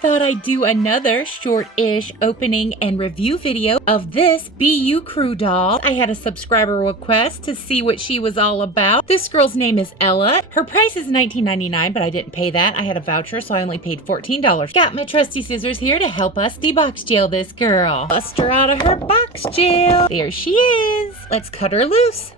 thought I'd do another short-ish opening and review video of this BU Crew doll. I had a subscriber request to see what she was all about. This girl's name is Ella. Her price is $19.99, but I didn't pay that. I had a voucher, so I only paid $14. Got my trusty scissors here to help us debox jail this girl. Bust her out of her box jail. There she is. Let's cut her loose.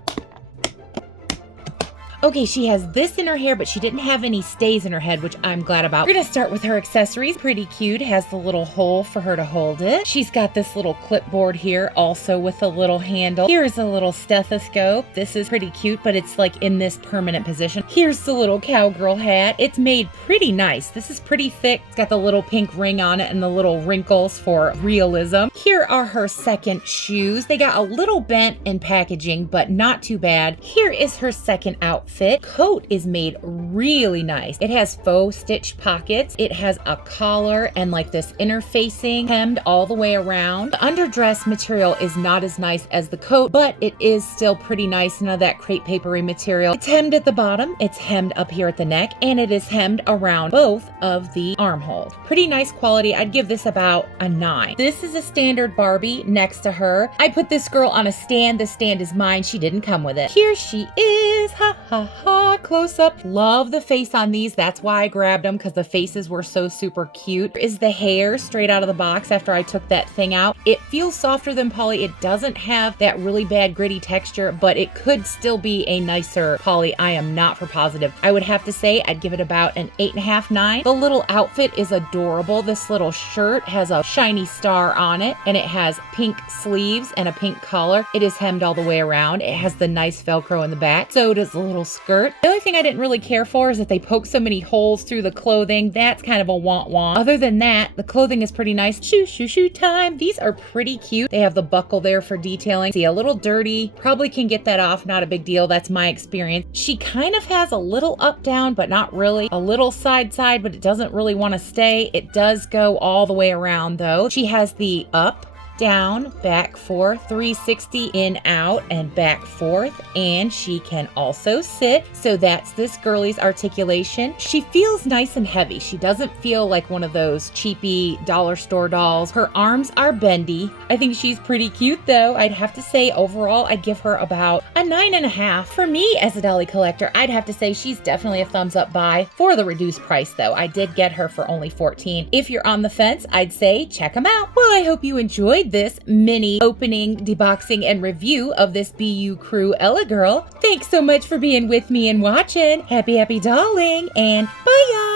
Okay, she has this in her hair, but she didn't have any stays in her head, which I'm glad about. We're gonna start with her accessories. Pretty cute, has the little hole for her to hold it. She's got this little clipboard here, also with a little handle. Here's a little stethoscope. This is pretty cute, but it's like in this permanent position. Here's the little cowgirl hat. It's made pretty nice. This is pretty thick. It's got the little pink ring on it and the little wrinkles for realism. Here are her second shoes. They got a little bent in packaging, but not too bad. Here is her second outfit. Coat is made really nice. It has faux stitch pockets. It has a collar and like this interfacing hemmed all the way around. The underdress material is not as nice as the coat, but it is still pretty nice. None of that crepe papery material. It's hemmed at the bottom. It's hemmed up here at the neck, and it is hemmed around both of the armholes. Pretty nice quality. I'd give this about a 9. This is a standard Barbie next to her. I put this girl on a stand. The stand is mine. She didn't come with it. Here she is. Ha ha ha, close up. Love the face on these. That's why I grabbed them, because the faces were so super cute. Is the hair straight out of the box after I took that thing out. It feels softer than poly. It doesn't have that really bad gritty texture, but it could still be a nicer poly. I am not for positive. I would have to say I'd give it about an 8.5, 9. The little outfit is adorable. This little shirt has a shiny star on it, and it has pink sleeves and a pink collar. It is hemmed all the way around. It has the nice Velcro in the back. So does the little skirt. The only thing I didn't really care for is that they poke so many holes through the clothing. That's kind of a want. Other than that, the clothing is pretty nice. Shoe time. These are pretty cute. They have the buckle there for detailing. See, a little dirty. Probably can get that off. Not a big deal. That's my experience. She kind of has a little up down, but not really. A little side, but it doesn't really want to stay. It does go all the way around though. She has the up, down, back, forth, 360, in, out, and back, forth, and she can also sit. So that's this girlie's articulation. She feels nice and heavy. She doesn't feel like one of those cheapy dollar store dolls. Her arms are bendy. I think she's pretty cute though. I'd have to say overall, I'd give her about a 9.5. For me as a dolly collector, I'd have to say she's definitely a thumbs up buy for the reduced price though. I did get her for only $14. If you're on the fence, I'd say check them out. Well, I hope you enjoyed this mini opening, deboxing, and review of this BU Crew Ella girl. Thanks so much for being with me and watching. Happy dolling, and bye y'all!